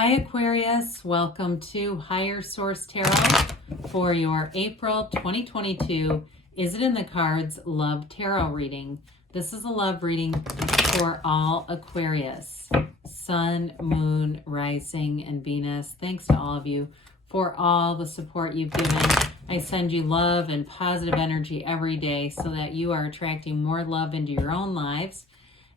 Hi Aquarius, welcome to Higher Source Tarot for your April 2022 Is It in the Cards Love Tarot reading. This is a love reading for all Aquarius, Sun, Moon, Rising, and Venus. Thanks to all of you for all the support you've given. I send you love and positive energy every day so that you are attracting more love into your own lives.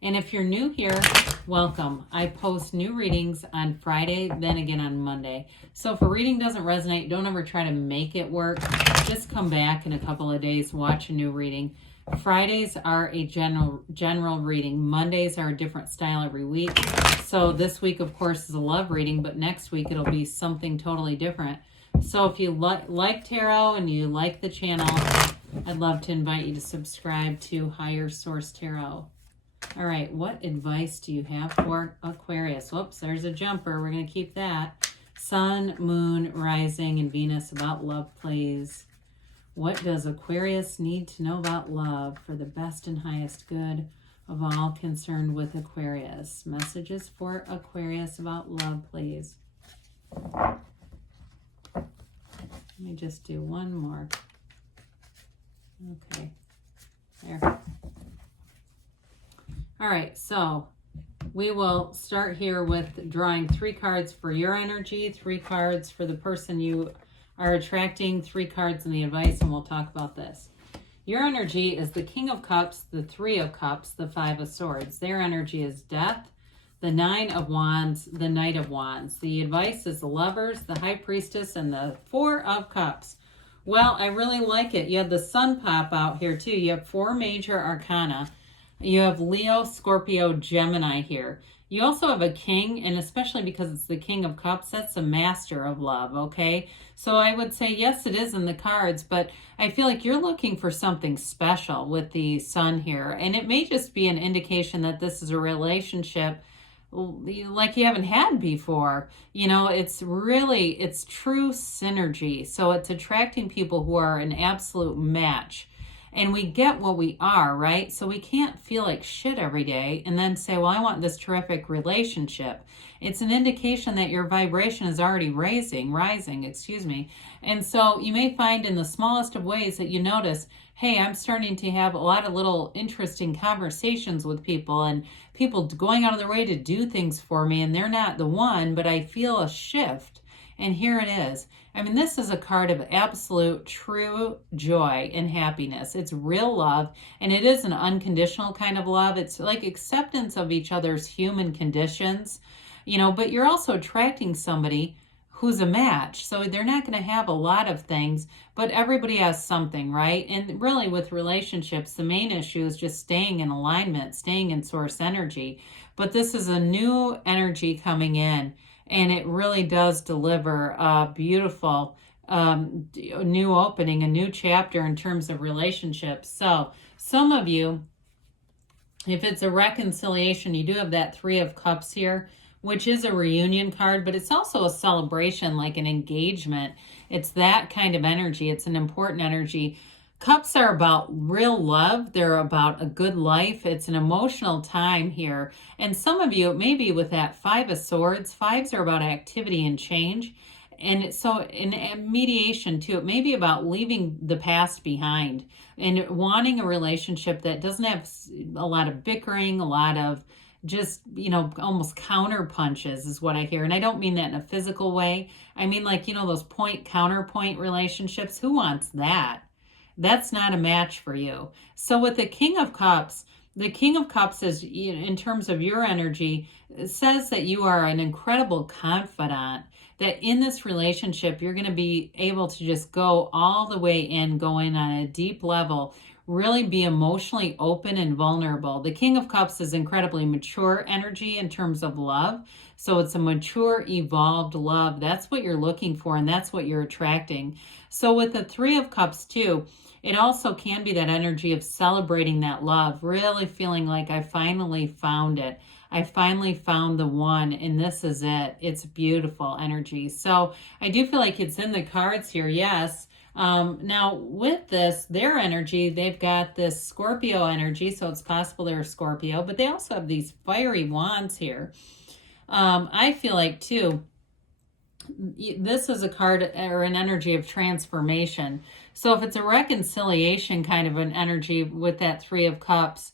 And if you're new here, welcome. I post new readings on Friday, then again on Monday. So if a reading doesn't resonate, don't ever try to make it work. Just come back in a couple of days, watch a new reading. Fridays are a general reading. Mondays are a different style every week. So this week, of course, is a love reading, but next week it'll be something totally different. So if you like tarot and you like the channel, I'd love to invite you to subscribe to Higher Source Tarot. All right, what advice do you have for Aquarius? Whoops, there's a jumper. We're going to keep that. Sun, Moon, Rising, and Venus about love, please. What does Aquarius need to know about love for the best and highest good of all concerned with Aquarius? Messages for Aquarius about love, please. Let me just do one more. Okay, there. All right, so we will start here with drawing 3 cards for your energy, 3 cards for the person you are attracting, 3 cards in the advice, and we'll talk about this. Your energy is the King of Cups, the 3 of Cups, the 5 of Swords. Their energy is Death, the 9 of Wands, the Knight of Wands. The advice is the Lovers, the High Priestess, and the 4 of Cups. Well, I really like it. You have the Sun pop out here too. You have 4 major arcana. You have Leo, Scorpio, Gemini here. You also have a king, and especially because it's the King of Cups, that's the master of love, okay? So I would say, yes, it is in the cards, but I feel like you're looking for something special with the Sun here. And it may just be an indication that this is a relationship like you haven't had before. You know, it's true synergy. So it's attracting people who are an absolute match. And we get what we are, right? So we can't feel like shit every day and then say, well, I want this terrific relationship. It's an indication that your vibration is already rising. And so you may find in the smallest of ways that you notice, hey, I'm starting to have a lot of little interesting conversations with people and people going out of their way to do things for me, and they're not the one, but I feel a shift. And here it is. I mean, this is a card of absolute true joy and happiness. It's real love, and it is an unconditional kind of love. It's like acceptance of each other's human conditions, you know, but you're also attracting somebody who's a match. So they're not going to have a lot of things, but everybody has something, right? And really with relationships, the main issue is just staying in alignment, staying in source energy. But this is a new energy coming in. And it really does deliver a beautiful new opening, a new chapter in terms of relationships. So some of you, if it's a reconciliation, you do have that 3 of Cups here, which is a reunion card, but it's also a celebration, like an engagement. It's that kind of energy. It's an important energy. Cups are about real love. They're about a good life. It's an emotional time here. And some of you, maybe with that 5 of Swords, 5s are about activity and change. And so in mediation too, it may be about leaving the past behind and wanting a relationship that doesn't have a lot of bickering, a lot of just, you know, almost counter punches is what I hear. And I don't mean that in a physical way. I mean, like, you know, those counterpoint relationships. Who wants that? That's not a match for you. So with the King of Cups is, in terms of your energy, says that you are an incredible confidant, that in this relationship, you're going to be able to just go all the way in, go in on a deep level, really be emotionally open and vulnerable. The King of Cups is incredibly mature energy in terms of love. So it's a mature, evolved love. That's what you're looking for, and that's what you're attracting. So with the 3 of Cups too, it also can be that energy of celebrating that love, really feeling like I finally found it. I finally found the one, and this is it. It's beautiful energy. So I do feel like it's in the cards here, yes. Now with this, their energy, they've got this Scorpio energy, so it's possible they're a Scorpio, but they also have these fiery wands here. I feel like too, this is a card or an energy of transformation. So if it's a reconciliation kind of an energy with that Three of Cups,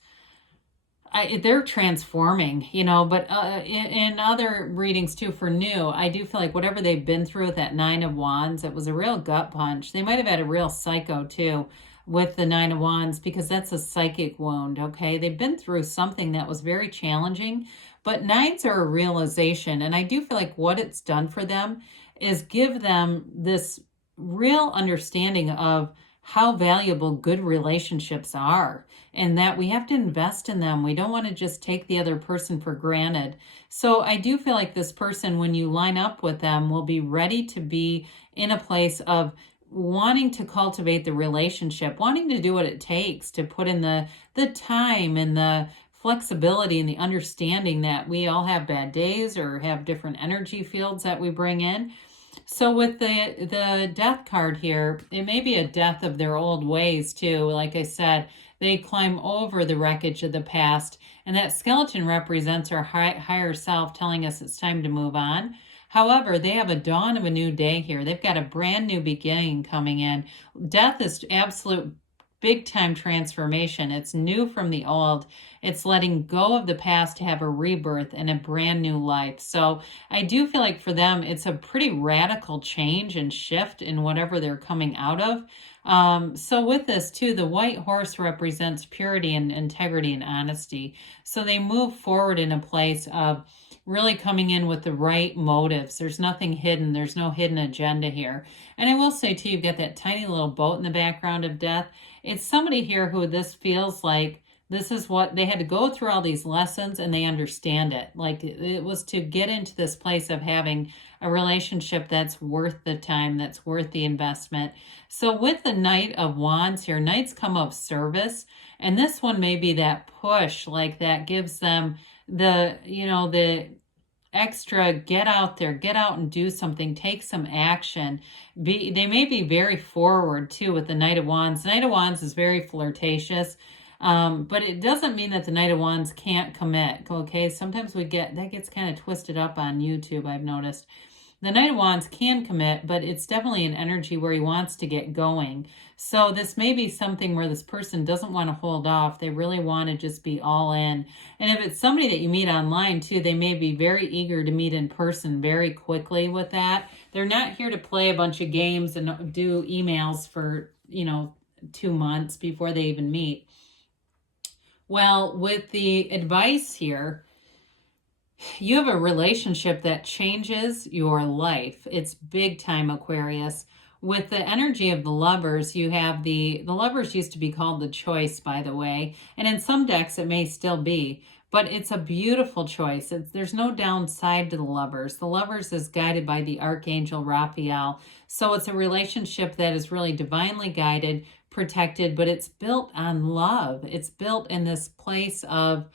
they're transforming, you know, but in other readings too for new, I do feel like whatever they've been through with that Nine of Wands, it was a real gut punch. They might have had a real psycho too with the Nine of Wands, because that's a psychic wound, okay? They've been through something that was very challenging, but nines are a realization. And I do feel like what it's done for them is give them this real understanding of how valuable good relationships are, and that we have to invest in them. We don't want to just take the other person for granted. So I do feel like this person, when you line up with them, will be ready to be in a place of wanting to cultivate the relationship, wanting to do what it takes to put in the time and the flexibility and the understanding that we all have bad days or have different energy fields that we bring in. So with the death card here, it may be a death of their old ways too. Like I said, they climb over the wreckage of the past, and that skeleton represents our higher self telling us it's time to move on. However, they have a dawn of a new day here. They've got a brand new beginning coming in. Death is absolute big time transformation. It's new from the old. It's letting go of the past to have a rebirth and a brand new life. So I do feel like for them, it's a pretty radical change and shift in whatever they're coming out of. So with this too, the white horse represents purity and integrity and honesty. So they move forward in a place of really coming in with the right motives. There's nothing hidden. There's no hidden agenda here. And I will say too, you've got that tiny little boat in the background of death. It's somebody here who this feels like this is what they had to go through, all these lessons, and they understand it. Like it was to get into this place of having a relationship that's worth the time, that's worth the investment. So with the Knight of Wands here, Knights come of service, and this one may be that push, like that gives them the, you know, the extra get out there, get out and do something, take some action. They may be very forward too with the Knight of Wands. The Knight of Wands is very flirtatious, but it doesn't mean that the Knight of Wands can't commit. Okay, sometimes that gets kind of twisted up on YouTube, I've noticed. The Knight of Wands can commit, but it's definitely an energy where he wants to get going. So this may be something where this person doesn't want to hold off. They really want to just be all in. And if it's somebody that you meet online too, they may be very eager to meet in person very quickly with that. They're not here to play a bunch of games and do emails for, 2 months before they even meet. Well, with the advice here, you have a relationship that changes your life. It's big time, Aquarius. With the energy of the Lovers, you have the Lovers used to be called the Choice, by the way. And in some decks, it may still be. But it's a beautiful choice. There's no downside to the Lovers. The Lovers is guided by the Archangel Raphael. So it's a relationship that is really divinely guided, protected, but it's built on love. It's built in this place of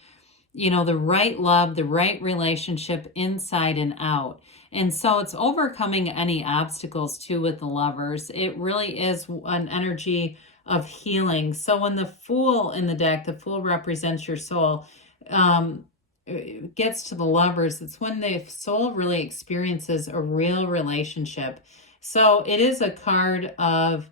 the right love, the right relationship inside and out. And so it's overcoming any obstacles too with the Lovers. It really is an energy of healing. So when the Fool in the deck, the Fool represents your soul, gets to the Lovers, it's when the soul really experiences a real relationship. So it is a card of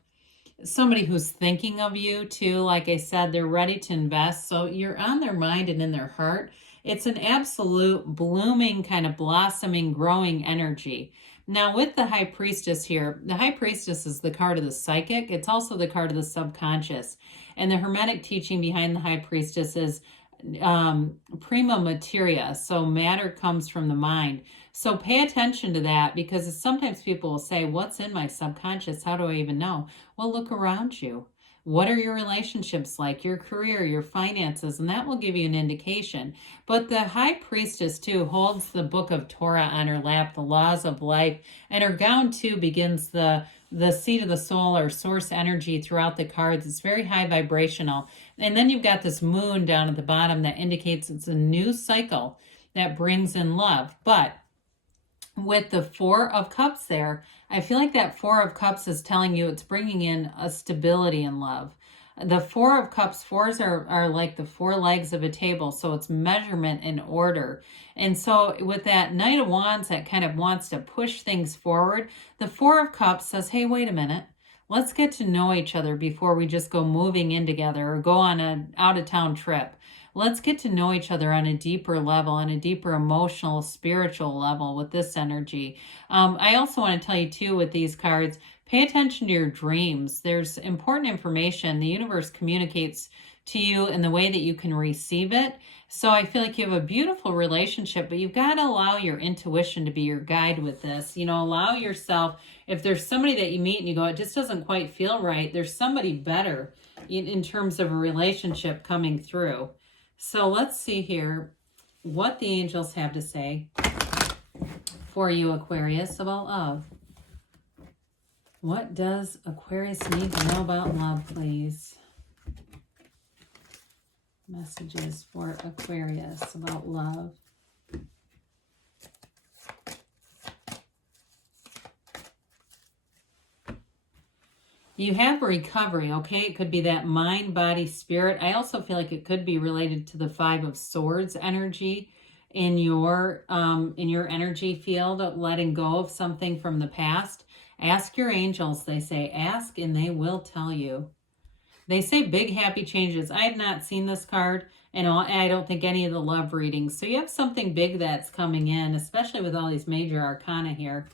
somebody who's thinking of you too. Like I said, they're ready to invest. So you're on their mind and in their heart. It's an absolute blooming, kind of blossoming, growing energy. Now with the High Priestess here, the High Priestess is the card of the psychic. It's also the card of the subconscious. And the Hermetic teaching behind the High Priestess is prima materia. So matter comes from the mind. So pay attention to that, because sometimes people will say, what's in my subconscious? How do I even know? Well, look around you. What are your relationships like? Your career, your finances, and that will give you an indication. But the High Priestess too holds the book of Torah on her lap, the laws of life, and her gown too begins the seat of the soul or source energy throughout the cards. It's very high vibrational. And then you've got this moon down at the bottom that indicates it's a new cycle that brings in love. But with the Four of Cups there, I feel like that Four of Cups is telling you it's bringing in a stability in love, The Four of Cups, fours are like the four legs of a table, so it's measurement and order. And so with that Knight of Wands that kind of wants to push things forward, the Four of Cups says, hey, wait a minute. Let's get to know each other before we just go moving in together or go on an out-of-town trip. Let's get to know each other on a deeper level, on a deeper emotional, spiritual level with this energy. I also want to tell you too with these cards, pay attention to your dreams. There's important information. The universe communicates to you in the way that you can receive it. So I feel like you have a beautiful relationship, but you've got to allow your intuition to be your guide with this. You know, allow yourself, if there's somebody that you meet and you go, it just doesn't quite feel right, there's somebody better in terms of a relationship coming through. So let's see here what the angels have to say for you, Aquarius, about love. What does Aquarius need to know about love, please? Messages for Aquarius about love. You have recovery, okay? It could be that mind, body, spirit. I also feel like it could be related to the Five of Swords energy in your energy field, letting go of something from the past. Ask your angels, they say. Ask and they will tell you. They say big happy changes. I have not seen this card, and I don't think any of the love readings. So you have something big that's coming in, especially with all these major arcana here.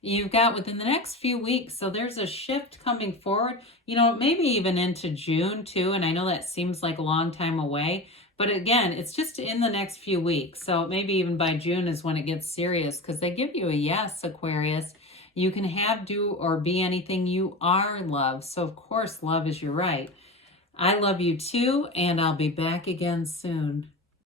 You've got within the next few weeks, so there's a shift coming forward, you know, maybe even into June too, and I know that seems like a long time away, but again, it's just in the next few weeks, so maybe even by June is when it gets serious, because they give you a yes, Aquarius. You can have, do, or be anything you are, love, so of course love is your right. I love you too, and I'll be back again soon.